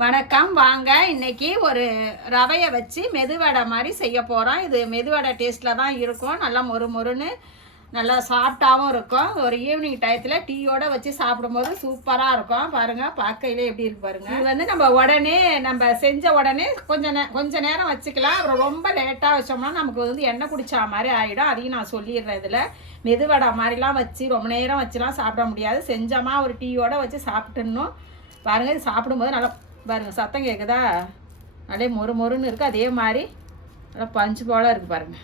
வணக்கம். வாங்க இன்னைக்கு ஒரு ரவையை வச்சு மெதுவடை மாதிரி செய்ய போகிறோம் இது மெதுவடை டேஸ்ட்டில் தான் இருக்கும். நல்லா மொறு மொறுன்னு நல்லா சாஃப்டாகவும் இருக்கும். ஒரு ஈவினிங் டயத்தில் டீயோடு வச்சு சாப்பிடும்போது சூப்பராக இருக்கும். பாருங்கள் பார்க்கையிலே எப்படி இருக்கு பாருங்கள் இது வந்து நம்ம உடனே நம்ம செஞ்ச உடனே கொஞ்சம் நே கொஞ்ச நேரம் வச்சுக்கலாம். அப்புறம் ரொம்ப லேட்டாக வச்சோம்னா நமக்கு வந்து எண்ணெய் குடிச்சா மாதிரி ஆகிடும் அதையும் நான் சொல்லிடுறேன் இதில். மெதுவடை மாதிரிலாம் வச்சு ரொம்ப நேரம் வச்சுலாம் சாப்பிட முடியாது. செஞ்சோமா ஒரு டீயோடு வச்சு சாப்பிட்டுன்னு பாருங்கள் இது சாப்பிடும்போது நல்லா பாருங்க சத்தம் கேட்குதா அப்படியே மொறு மொறுன்னு இருக்குது அதே மாதிரி. நல்லா பஞ்சு போல இருக்குது பாருங்க.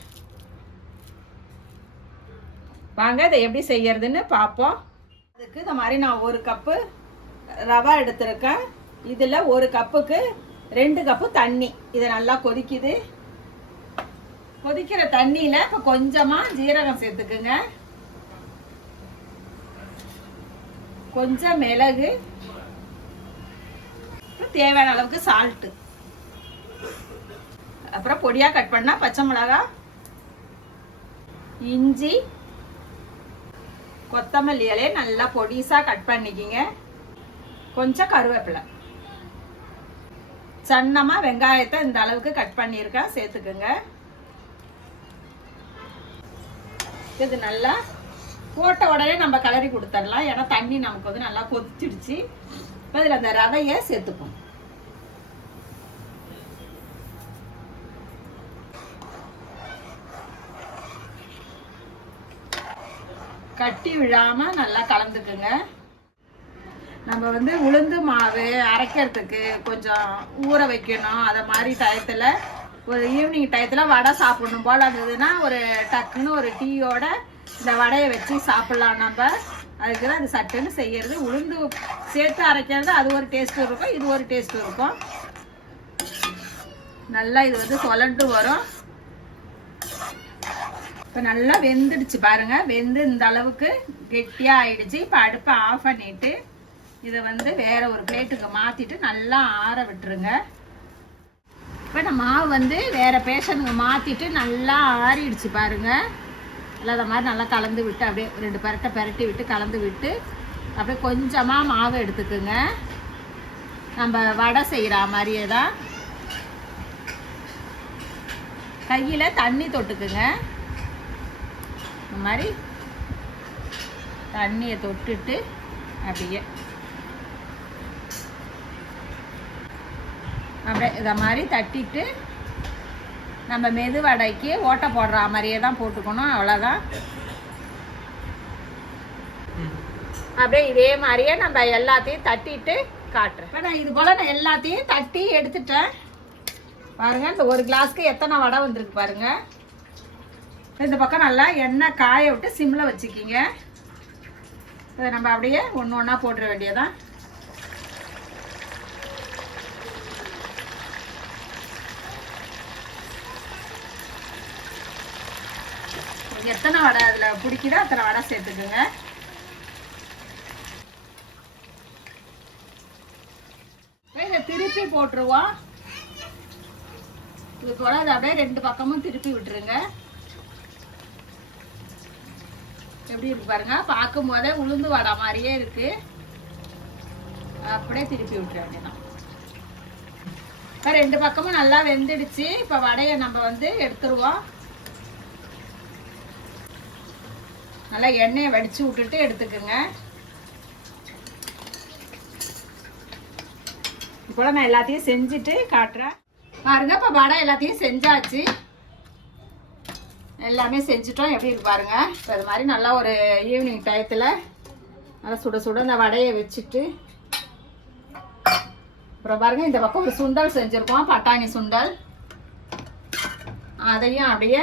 வாங்க இதை எப்படி செய்யறதுன்னு பார்ப்போம். அதுக்கு இந்த மாதிரி நான் ஒரு கப்பு ரவா எடுத்திருக்கேன். இதில் ஒரு கப்புக்கு ரெண்டு கப்பு தண்ணி. இது நல்லா கொதிக்குது. கொதிக்கிற தண்ணியில் இப்போ கொஞ்சமாக ஜீரகம் சேர்த்துக்குங்க. கொஞ்சம் மிளகு தேவையான அளவுக்கு சால்ட்டு அப்புறம் பொடியாக கட் பண்ணால் பச்சை மிளகாய் இஞ்சி கொத்தமல்லி இலையை நல்லா பொடிசாக கட் பண்ணிக்கிங்க. கொஞ்சம் கருவேப்பிலை. சன்னமாக வெங்காயத்தை இந்த அளவுக்கு கட் பண்ணியிருக்கேன் சேர்த்துக்குங்க. இது நல்லா போட்ட உடனே நம்ம கலரி கொடுத்துடலாம். ஏன்னா தண்ணி நமக்கு வந்து நல்லா கொதிச்சிடுச்சு. இப்போ இதில் அந்த ரவையை சேர்த்துப்போம். கட்டி விழாமல் நல்லா கலந்துக்குங்க. நம்ம வந்து உளுந்து மாவு அரைக்கிறதுக்கு கொஞ்சம் ஊற வைக்கணும். அதை மாதிரி டயத்தில் ஒரு ஈவினிங் டயத்தில் வடை சாப்பிடணும் போல் இருந்ததுன்னா ஒரு டக்குன்னு ஒரு டீயோட இந்த வடையை வச்சு சாப்பிட்லாம் நம்ம. அதுக்கு தான் அது சட்டுன்னு செய்யறது. உளுந்து சேர்த்து அரைக்கிறது அது ஒரு டேஸ்ட் இருக்கும் இது ஒரு டேஸ்ட் இருக்கும். நல்லா இது வந்து சொலண்டு வரும். இப்போ நல்லா வெந்துடுச்சு பாருங்க. வெந்து இந்த அளவுக்கு கெட்டியாக ஆயிடுச்சு. இப்போ அடுப்பை ஆஃப் பண்ணிட்டு இதை வந்து வேற ஒரு பிளேட்டுக்கு மாற்றிட்டு நல்லா ஆற விட்டுருங்க. இப்போ நம்ம மாவு வந்து வேற பேஷனுக்கு மாற்றிட்டு நல்லா ஆறிடுச்சு பாருங்க. இல்லாத மாதிரி நல்லா கலந்து விட்டு அப்படியே ரெண்டு பரட்டை பரட்டி விட்டு கலந்து விட்டு அப்படியே கொஞ்சமாக மாவு எடுத்துக்குங்க. நம்ம வடை செய்கிற மாதிரியே தான் கையில் தண்ணி தொட்டுக்குங்க. இந்த மாதிரி தண்ணியை தொட்டுட்டு அப்படியே. அப்படியே இதை மாதிரி தட்டிட்டு நம்ம மெது வடைக்கு ஓட்டை போடுற மாதிரியே தான் போட்டுக்கணும் அவ்வளோதான் அப்படியே இதே மாதிரியே நம்ம எல்லாத்தையும் தட்டிட்டு காட்டுறேன். இப்போ நான் இது போல் நான் எல்லாத்தையும் தட்டி எடுத்துட்டேன். பாருங்கள் இந்த ஒரு கிளாஸ்க்கு எத்தனை வடை வந்திருக்கு பாருங்கள் இந்த பக்கம் நல்லா எண்ணெய் காய விட்டு சிம்மில் வச்சுக்கிங்க. இதை நம்ம அப்படியே ஒன்று ஒன்றா போட்டுற வேண்டியதான் எத்தனை வடை அதில் பிடிக்குதோ அத்தனை வடை சேர்த்துக்குங்க. இதை திருப்பி போட்டுருவோம். இது போல அதை அப்படியே ரெண்டு பக்கமும் திருப்பி விட்டுருங்க. எப்படி இருக்கு பாருங்க. பார்க்கும் போதே உளுந்து வடை மாதிரியே இருக்கு. அப்படியே திருப்பி விட்டுற வேண்டியதான் இப்போ ரெண்டு பக்கமும் நல்லா வெந்துடுச்சு. இப்போ வடையை நம்ம வந்து எடுத்துருவோம். நல்லா எண்ணெயை வடிச்சு விட்டுட்டு எடுத்துக்கோங்க. இப்போ நான் எல்லாத்தையும் செஞ்சுட்டு காட்டுறேன். பாருங்க இப்போ வடை எல்லாத்தையும் செஞ்சாச்சு. எல்லாமே செஞ்சுட்டோம். எப்படி இருக்கு பாருங்க. இப்போ அது மாதிரி நல்லா ஒரு ஈவினிங் டயத்தில் நல்லா சுட சுட இந்த வடையை வச்சுட்டு அப்புறம் பாருங்கள் இந்த பக்கம் ஒரு சுண்டல் செஞ்சுருக்கோம் பட்டாணி சுண்டல். அதையும் அப்படியே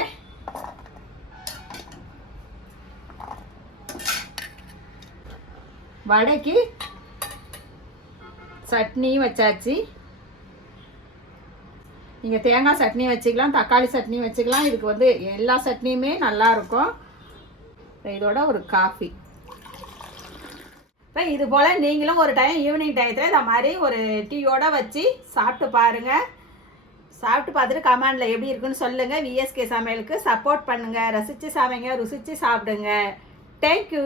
வடைக்கு சட்னியும் வச்சாச்சு. நீங்கள் தேங்காய் சட்னி வச்சுக்கலாம் தக்காளி சட்னி வச்சுக்கலாம். இதுக்கு வந்து எல்லா சட்னியுமே நல்லாயிருக்கும் இதோட ஒரு காஃபி இப்போ இது போல் நீங்களும் ஒரு டைம் ஈவினிங் டயத்தில் இந்த மாதிரி ஒரு டீயோட வச்சு சாப்பிட்டு பாருங்கள் சாப்பிட்டு பார்த்துட்டு கமெண்டில் எப்படி இருக்குன்னு சொல்லுங்கள் விஎஸ்கே சமையலுக்கு சப்போர்ட் பண்ணுங்கள் ரசித்து சமைங்க ருசித்து சாப்பிடுங்க. தேங்க்யூ